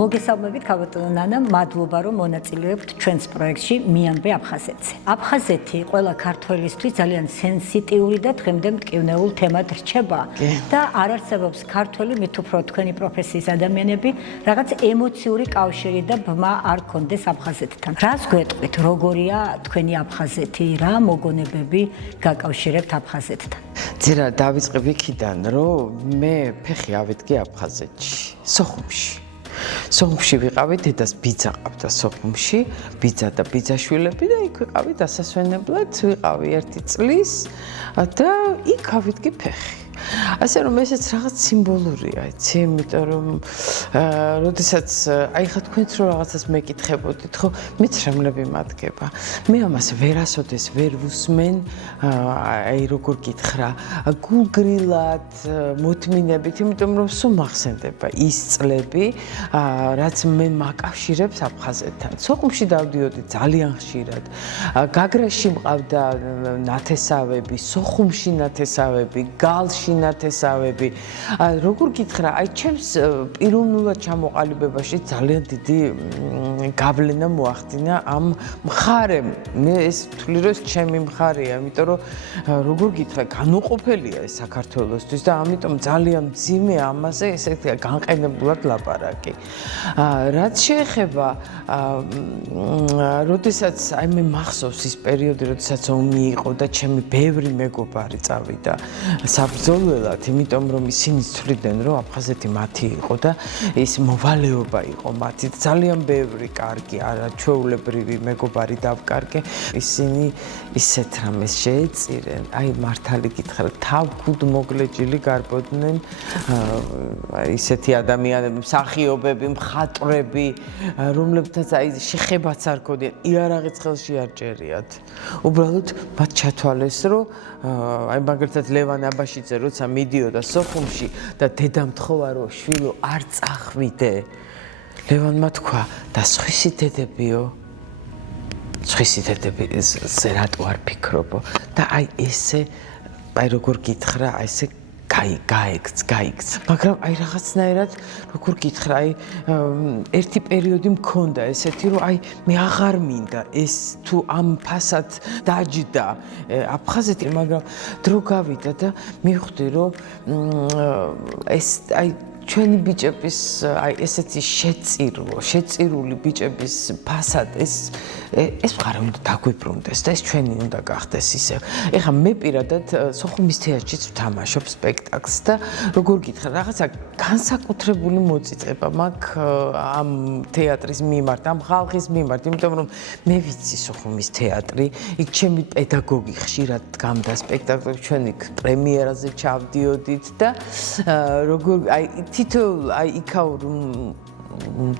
მოგესალმებით ქალბატონო ნანა, მადლობა რომ მონაწილეობთ ჩვენს პროექტში მიამბე აფხაზეთზე. აფხაზეთი ყველა ქართველისთვის ძალიან სენსიტიური და დღემდე მტკივნეულ თემად რჩება და არ არსებობს ქართველი, მით უფრო თქვენი პროფესიის ადამიანები, რაღაც ემოციური კავშირი და ბმა არ გქონდეს აფხაზეთთან. რას გვეტყვით, როგორია თქვენი აფხაზეთი, რა მოგონებები გაკავშირებთ აფხაზეთთან? ძირა დავიწყებ იქიდან, რომ მე ფეხი ავიდგე აფხაზეთში, სოხუმში. სოხუმში ვიყავი, დედას ბიძა ყავდა სოხუმში, ბიძა და ბიძაშვილები და იქ ვიყავი დასასვენებლად, ვიყავი 1 წლის და იქ ავიდგე ფეხი. ასე რომ ესეც რაღაც სიმბოლურია, იცი, იმიტომ რომ როდესაც აი ხა თქვენც რო რაღაცას მეკითხებოდით, ხო, მეც რამლები მადგება. მე ამას ვერასოდეს ვერ ვუსმენ, აი როგორ გითხრა, გულგრილად, მოთმინებით, იმიტომ რომ სულ მახსენდება ის წლები, რაც მე მაკავშირებს აფხაზეთთან. სოხუმში დავდიოდი ძალიან ხშირად. გაგრაში მყავდა ნათესავები, სოხუმში ნათესავები, გალში ნათესავები. როგორ გითხრა, აი ჩემს პიროვნულად ჩამოყალიბებაში ძალიან დიდი გავლენა მოახდინა ამ მხარემ. მე ეს ვთვლი რომ ეს ჩემი მხარეა, იმიტომ რომ როგორ გითხრა, განუყოფელია ეს საქართველოსთვის და ამიტომ ძალიან მძიმე ამაზე ესეთი განყენებულად ლაპარაკი. რაც შეეხება როდესაც აი მე მახსოვს ის პერიოდი, როდესაც ომი იყო და ჩემი ბევრი მეგობარი წავიდა საბრძოლველად, იმიტომ რომ ისინი თვლიდნენ, რომ აფხაზეთი მათი იყო და ის მოვალეობა იყო მათი. ძალიან ბევრი კარგი, არაჩვეულებრივი მეგობარი დავკარგე. ისინი ისეთ რამეს შეეწირენ, აი მართალი გითხრა, თავგუდმოგლეჯილი გარბოდნენ, ისეთი ადამიანები, მსახიობები, მხატვრები, რომლებთაც აი შეხებაც არ ქონდიან, იარაღიც ხელში არ ჭერიათ. უბრალოდ მათ ჩათვალეს, რომ აი მაგალითად ლევან აბაშიძე როცა მიდიოდა სოხუმში და დედამ თხოვა რომ შვილო არ წახვიდე. ლევანმა თქვა და სხვისი დედებიო. სხვისი დედები ზე რატო არ ფიქრობო და აი ესე აი როგორ გითხრა, აი ესე გაიქცა. მაგრამ აი რაღაცნაირად როგორ გითხრა, აი ერთი პერიოდი მქონდა ესეთი, რომ აი მე აღარ მინდა ეს თუ ამ ფასად დაჯდა აფხაზეთი, მაგრამ დრო გავიდა და მივხვდი, რომ ეს აი ჩვენი ბიჭების აი ესეთი შეწირული ბიჭების ფასად ეს მხარე უნდა დაგვიბრუნდეს და ეს ჩვენი უნდა გახდეს ისე. ეხლა მე პირადად სოხუმის თეატრშიც ვთამაშობ სპექტაკლს და როგორ გითხრა, რაღაცა განსაკუთრებული მოწიწება მაქვს ამ თეატრის მიმართ, ამ ხალხის მიმართ, იმიტომ რომ მე ვიცი სოხუმის თეატრი, იქ ჩემი პედაგოგი ხშირად დგამდა სპექტაკლებს, ჩვენ იქ პრემიერაზე ჩავდიოდით და როგორ აი თითოეულ აი იქაურ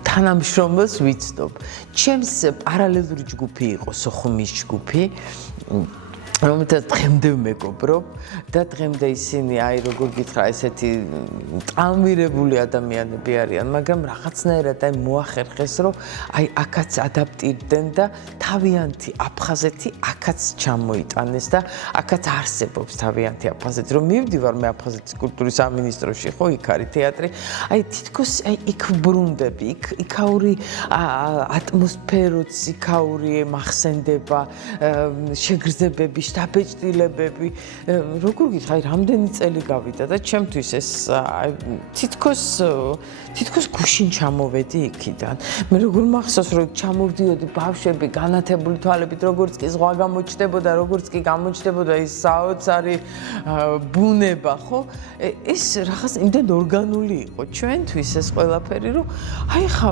თანამშრომელს ვიცნობ. ჩემს პარალელური ჯგუფი იყო სოხუმის ჯგუფი, რომელთაც დღემდე მეგობრობ და დღემდე ისინი აი როგორ გითხრა, ესეთი ტრავმირებული ადამიანები არიან, მაგრამ რაღაცნაირად აი მოახერხეს, რომ აი აქაც ადაპტირდნენ და თავიანთი აფხაზეთი აქაც ჩამოიტანეს და აქაც არსებობს თავიანთი აფხაზეთი. რომ მივდივარ მე აფხაზეთის კულტურის სამინისტროში, ხო, იქ არის თეატრი, აი თითქოს აი იქ ვბრუნდები, იქაური ატმოსფეროც იქაური მახსენდება, შეგრძნებები, შთაბეჭდილებები, როგორ გითხრა, აი რამდენი წელი გავიდა და ჩემთვის ეს თითქოს გუშინ ჩამოვედი იქიდან. მე როგორ მახსოვს, რომ ჩამოვდიოდი ბავშვები განათებული თვალებით, როგორც კი ზღვა გამოჩნდებოდა, როგორც კი გამოჩნდებოდა ის საოცარი ბუნება, ხო? ეს რაღაც იმდენ ორგანული იყო ჩვენთვის ეს ყველაფერი, რომ აი ხა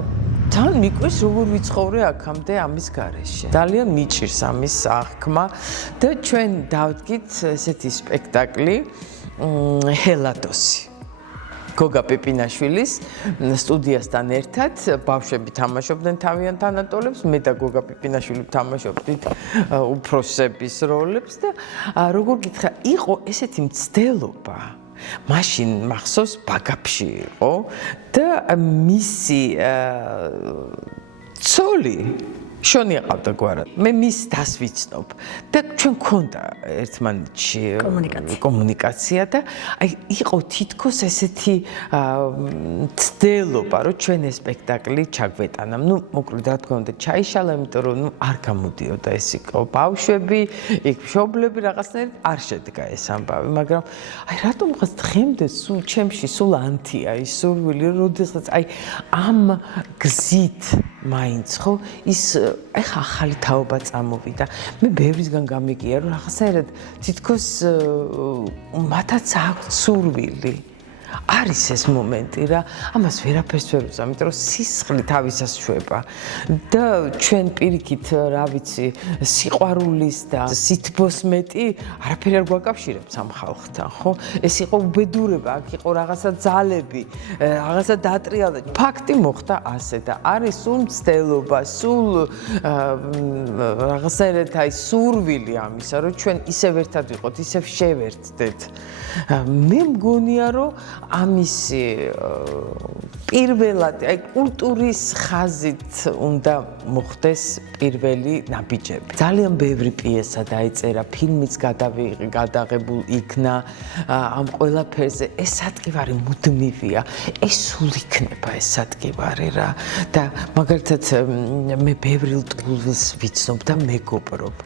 თან მიყვეს როგორ ვიცხოვრე აქამდე ამის გარეშე. ძალიან მიჭირს ამის აღქმა და ჩვენ დავდგით ესეთი სპექტაკლი ჰელადოსი. გოგა პიპინაშვილის სტუდიასთან ერთად ბავშვები თამაშობდნენ თავიანთ თანატოლებს, მე და გოგა პიპინაშვილი ვთამაშობდით უფროსების როლებს და როგორ გითხრა, იყო ესეთი მცდელობა. მაშინ მახსოვს ბაგაფში იყო და მისი ცოლი შონია ყავდა გვარად. მე მის დას ვიცნობ და ჩვენ გქონდა ერთმანეთში კომუნიკაცია და აი იყო თითქოს ესეთი ცდელობა, რომ ჩვენ ეს სპექტაკლი ჩაგვეტანა. ნუ მოკლედ რა თქმა უნდა ჩაიშალა, იმიტომ რომ ნუ არ გამოდიოდა ეს იყო ბავშვები, იქ მშობლები რაღაცნაირად არ შედგა ეს ამბავი, მაგრამ აი რატომღაც დღემდე სულ ჩემში სულ ანთია ის სურვილი, როდესაც აი ამ გზით მაინც ხო ის ეხა ახალი თაობა წამოვიდა. მე ბევრისგან გამიგია რომ რაღაცნაირად თითქოს მათაც აქვს სურვილი. არის ეს მომენტი რა, ამას ვერაფერს ვერ უწევ, იმიტომ რომ სისხლი თავისას შვება და ჩვენ პირიქით, რა ვიცი, სიყვარულის და სითბოს მეტი არაფერი არ გვაკავშირებს ამ ხალხთან, ხო? ეს იყო უბედურება, აქ იყო რაღაცა ძალები, რაღაცა დატრიალდა. ფაქტი მოხდა ასე და არის სულ მცდელობა, სულ რაღაცნაირად აი სურვილი ამისა, რომ ჩვენ ისევ ერთად ვიყოთ, ისევ შევერთდეთ. მე მგონია, რომ ამისი პირველად აი კულტურის ხაზით უნდა მოხდეს პირველი ნაბიჯები. ძალიან ბევრი პიესა დაიწერა, ფილმიც გადაღებულ იქნა ამ ყველაფერზე. ეს სადგივარი მუდმივია, ეს სულ იქნება ეს სადგივარი რა და მაგალითად მე ბევრი ლტულს ვიცნობ და მეგობრობ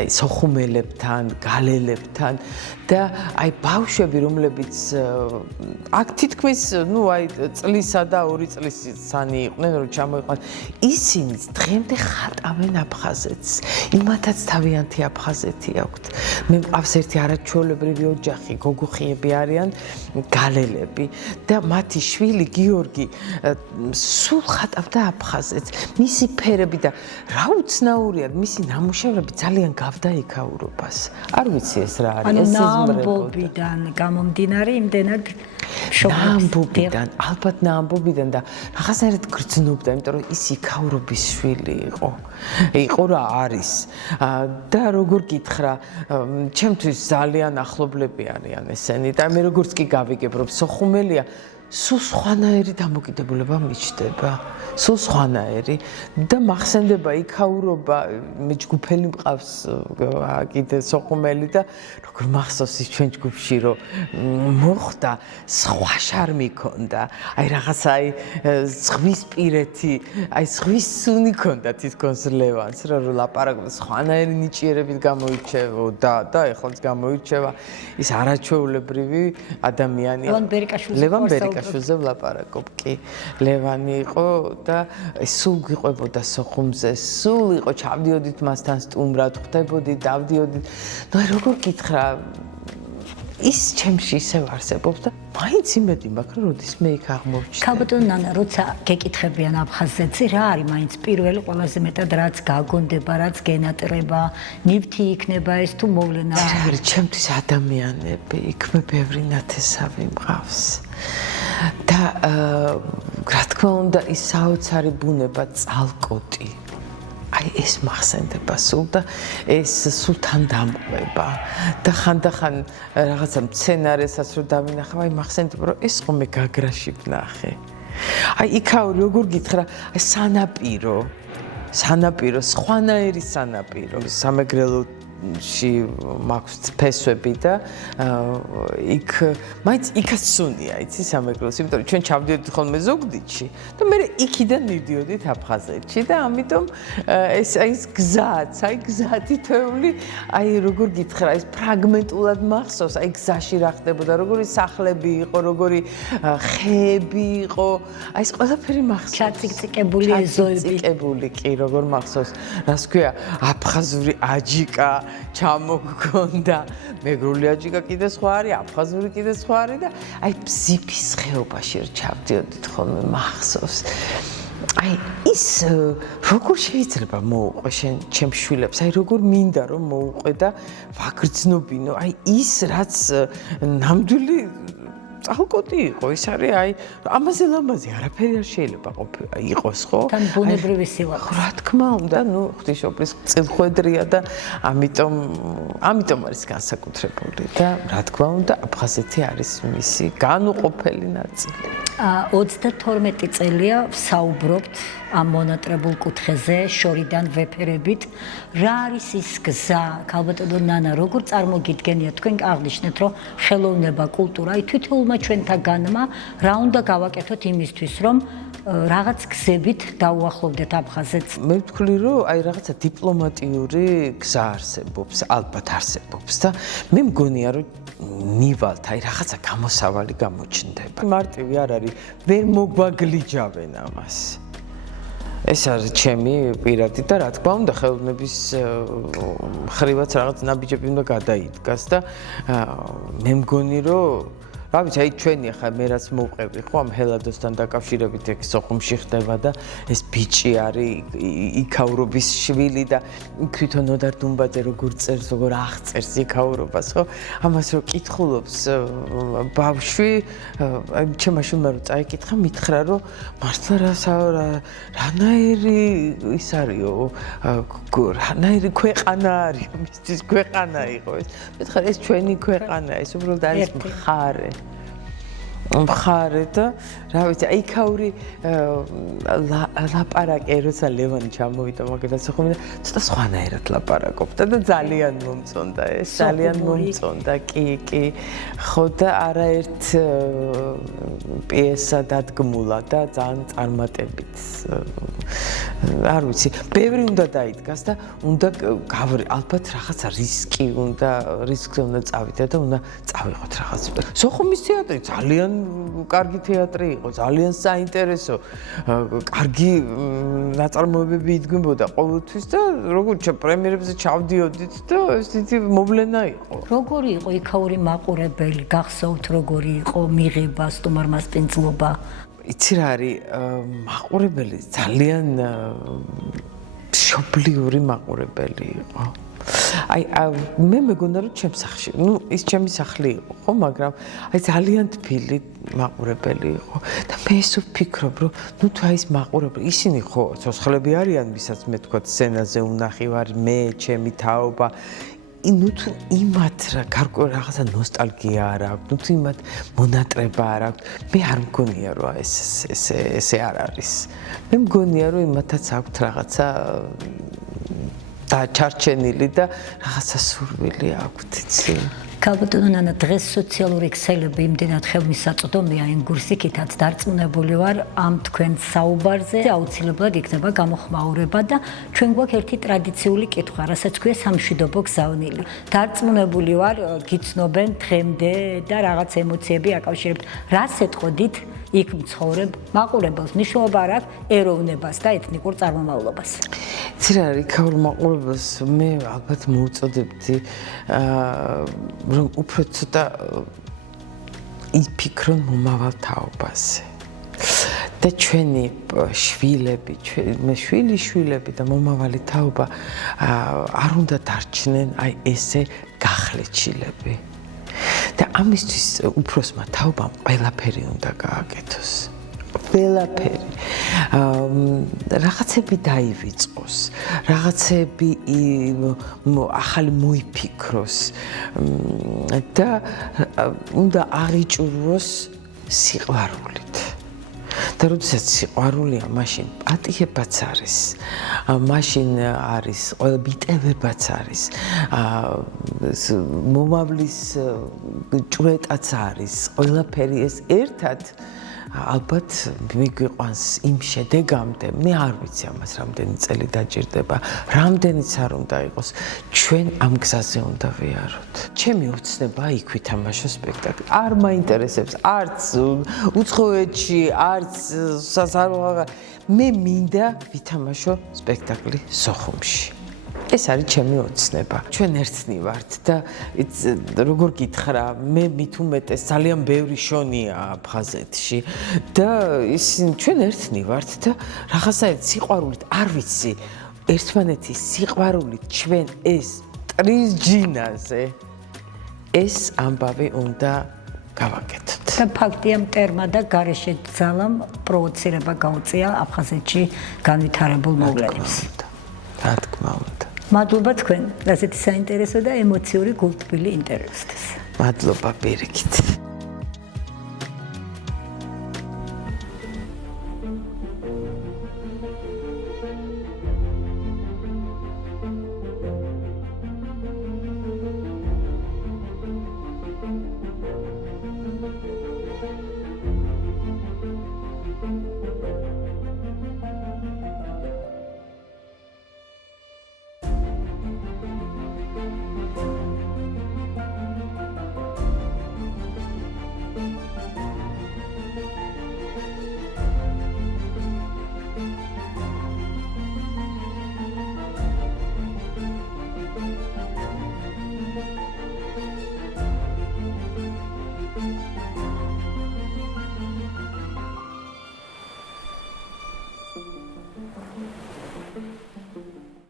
აი სოხუმელებთან, გალელებთან და აი ბავშვები რომლებიც აქ თითქმის ნუ აი წლისა და 2 წლის სანი იყვნენ რომ ჩამოიყვან ისინი დღემდე ხატავენ აფხაზეთს იმათაც თავიანთი აფხაზეთი აქვთ მე მყავს ერთი არაჩვეულებრივი ოჯახი გოგოხიები არიან გალელები და მათი შვილი გიორგი სულ ხატავდა აფხაზეთს მისი ფერები და რა უცნაურია მისი ნამუშევრები ძალიან გავდაიქაურობას არ ვიცი ეს რა არის ეს ნამბობიდან გამომდინარე იმდენად ნამბობიდან ალბათ ნამბობიდან და რაღაცნაირად გრძნობდა იმიტომ რომ ის იქაურობის შვილი იყო რა არის და როგორ გითხრა ჩემთვის ძალიან ახლობლები არიან ესენი და მე როგორც კი გავიგებ რომ სოხუმელია სულ სხვანაირი დამოკიდებულება მიჩნდება სულ სხვანაირი და მახსენდება იქაურობა მე ჯგუფელი მყავს კიდე სოხუმელი და როგორ მახსოვს ის ჩვენ ჯგუფში რომ მოხდა სხვა შარმი ქონდა აი რაღაცა აი ზღვის პირეთი აი ზღვის სუნი ქონდა თითქოს ლევანს რა რომ ლაპარაკობდა სხვანაირი ნიჭიერებით გამოირჩევა და ეხლაც გამოირჩევა ის არაჩვეულებრივი ადამიანია ლევან ბერიკაშვილზე ვლაპარაკობ კი ლევანი იყო და სულ გიყვებოდა სოხუმზე, სულ იყო ჩავდიოდით მასთან სტუმრად, ხვდებოდით, დავდიოდით. ნუ როგორ გითხრა, ის ჩემში ისევ არსებობს და მაინც იმედი მაქვს, რომ როდის მე იქ აღმოჩნდი. ქალბატონო ნანა, როცა გეკითხებიან აფხაზეთზე, რა არის მაინც პირველი ყველაზე მეტად რაც გაგონდება, რაც გენატრება, ნივთი იქნება ეს თუ მოვლენა? არის ჩემთვის ადამიანები, იქვე ბევრი ნათესავი მყავს. და რა თქმა უნდა ის საოცარი ბუნება წალკოტი აი ეს მახსენდება სულ და ეს სულ თან დამყვება და ხანდახან რაღაცა მცენარესაც რო დავინახავ აი მახსენდება რომ ეს ხომ მე გაგრაში ვნახე აი იქაური როგორ გითხრა აი სანაპირო სხვანაირი სანაპირო სამეგრელო მაქვს ფესვები და იქ მაინც იქაც სუნია იცი სამეგრელოს იმიტომ რომ ჩვენ ჩავდიოდით ხოლმე ზუგდიდში და მე იქიდან მივდიოდით აფხაზეთში და ამიტომ ეს გზაც აი გზათი თეული აი როგორ გითხრა ეს ფრაგმენტულად მახსოვს აი გზაში რა ხდებოდა როგორი სახლები იყო როგორი ხეები იყო აი ეს ყველაფერი მახსოვს ჩაციკწიკებული ეზოები ჩაციკწიკებული კი როგორ მახსოვს რას ქვია აფხაზური აჯიკა ჩამოგგონდა მეგრული აჯიკა კიდე სხვა არის აფხაზური კიდე სხვა არის და აი ბზიფის ხეობაში ჩავდიოდით ხოლმე მახსოვს აი ის როგორ შეიძლება მოუყვე ჩემ შვილებს აი როგორ მინდა რომ მოუყვე და ვაგრძნობინო აი ის რაც ნამდვილი წალკოტი იყო ის არის აი ამაზე ლამაზი არაფერი არ შეიძლება იყოს ხო თან ბუნებრივი სიყვარული რა თქმა უნდა ნუ ღვთისმშობლის წილხვედრია და ამიტომ არის განსაკუთრებული და რა თქმა უნდა აფხაზეთი არის მისი განუყოფელი ნაწილი 32 წელია ვსაუბრობთ ამ მონატრებულ კუთხეზე, შორიდან ვეფერებით. რა არის ის გზა, ქალბატონო ნანა, როგორ წარმოგიდგენია თქვენ აღნიშნეთ, რომ ხელოვნება, კულტურა, აი თვითონმა ჩვენთაგანმა რა უნდა გავაკეთოთ იმისთვის, რომ რაღაც გზებით დაუახლოვდეთ აფხაზეთს. მე ვთქვი, რომ აი რაღაცა დიპლომატიური გზა არსებობს, ალბათ არსებობს და მე მგონია, რომ ნივალთ, აი რაღაცა გამოსავალი გამოჩნდება. მარტივი არ არის, ვერ მოგვაგლიჯავენ ამას. ეს არის ჩემი პირადი და რა თქმა უნდა ხელოვნების ხრივაც რაღაც ნაბიჯები უნდა გადაიდგას და მე მგონი, რომ რა ვიცი, აი ჩვენი ახლა მე რაც მოვყევი ხო ამ ჰელადოსთან დაკავშირებით ეგ სოხუმში ხდება და ეს ბიჭი არის იქაურობის შვილი და თვითონ ოდარ დუმბაძე როგორ წერს, როგორ აღწერს იქაურობას, ხო? ამას რო კითხულობს ბავშვი, აი ჩემმა შვილმა რო წაიკითხა, მითხრა რომ მართლა რანაირი ის არისო, რანაირი ქვეყანა არის, მისთვის ქვეყანა იყო ეს. მითხრა ეს ჩვენი ქვეყანაა, ეს უბრალოდ არის მხარე. მხარე და რა ვიცი, იქაური ლაპარაკე, როცა ლევანი ჩამოვიდა მაგალითად სოხუმიდან, ცოტა სხვანაირად ლაპარაკობდა და ძალიან მომწონდა ეს, ძალიან მომწონდა, კი, ხო და არაერთ პიესა დადგმულა და ძალიან წარმატებით. არ ვიცი, ბევრი უნდა დაიდგას და უნდა ალბათ რაღაცა რისკზე უნდა წავიდეთ და უნდა წავიღოთ რაღაც. სოხუმის თეატრი ძალიან კარგი თეატრი იყო, ძალიან საინტერესო, კარგი ნაწარმოებები იდგმებოდა ყოველთვის და როგორც პრემიერებზე ჩავდიოდით და ეს დიდი მოვლენა იყო. როგორი იყო იქაური მაყურებელი, გახსოვთ როგორი იყო მიღება, სტუმარმასპინძლობა? იცი რა არის, მაყურებელი ძალიან მშობლიური მაყურებელი იყო. აი მე მეგონა რომ ჩემს სახლში, ის ჩემი სახლი იყო, ხო, მაგრამ აი ძალიან თბილი მაყურებელი იყო და მე ეს ვფიქრობ, რომ თუ აი ეს მაყურებელი, ისინი ხო ცოცხლები არიან, ვისაც მე თქვა სცენაზე უნახი ვარ, მე, ჩემი თაობა, თუ იმათ გარკვეულ რაღაცა ნოსტალგია არ აქვს, თუ იმათ მონატრება არ აქვს, მე არ მგონია რომ ესე არ არის. მე მგონია რომ იმათაც აქვს რაღაცა ჩარჩენილი და რაღაცა სურვილი აქვთ, იცი. ქალბატონო ნანა, დღეს სოციალური ქსელები იმდენად ხელმისაწვდომია იმ გურსიკითაც დარწმუნებული ვარ ამ თქვენ საუბარზე აუცილებლად იქნება გამოხმაურება და ჩვენ გვაქვს ერთი ტრადიციული კითხვა, რასაც ქვია სამშვიდობო გზავნილი. დარწმუნებული ვარ, გიცნობენ დღემდე და რაღაც ემოციები აკავშირებთ. რას ეტყოდით იქ მცხოვრებ მაყურებელს, მნიშვნელობა არ აქვს ეროვნებას და ეთნიკურ წარმომავლობას. იცი რა, იქაურ მაყურებელს მე ალბათ მოვუწოდებდი რომ უფრო ცოტა იფიქრონ მომავალ თაობაზე. და ჩვენი შვილები, შვილები და მომავალი თაობა არ უნდა დარჩნენ აი ესე გახლეჩილები. და ამისთვის უფროსმა თაობამ ყველაფერი უნდა გააკეთოს. ყველაფერი. რაღაცები დაივიწყოს, რაღაცები ახალი მოიფიქროს და უნდა აღიჭურვოს სიყვარულით. და როდესაც სიყვარულია, მაშინ პატიებაც არის, მაშინ არის ყველა მიტევებაც არის, მომავლის ჭვრეტაც არის, ყველაფერი ეს ერთად ალბათ მიგვიყვანს იმ შედეგამდე, მე არ ვიცი ამას რამდენი წელი დაჭირდება, რამდენიც არ უნდა იყოს, ჩვენ ამ გზაზე უნდა ვიაროთ. ჩემი ოცნება იქ ვითამაშო სპექტაკლი. არ მაინტერესებს არც უცხოეთში, არც საზაროაღა, მე მინდა ვითამაშო სპექტაკლი სოხუმში. ეს არის ჩემი ოცნება. ჩვენ ერთნი ვართ და როგორ გითხრა, მე მით უმეტეს ძალიან ბევრი შონია აფხაზეთში და ისინი ჩვენ ერთნი ვართ და რაღაცა სიყვარულით, არ ვიცი, ერთმანეთის სიყვარულით ჩვენ ეს ტრისჯინაზე ეს ამბავი უნდა გავაკეთოთ. და ფაქტია მტერმა და გარეშე ძალამ პროვოცირება გაუწია აფხაზეთში განვითარებულ მოვლენებს. რა თქმა უნდა. მადლობა თქვენ, ასეთი საინტერესო და ემოციური გულთბილი ინტერვიუსთვის. მადლობა პირიქით.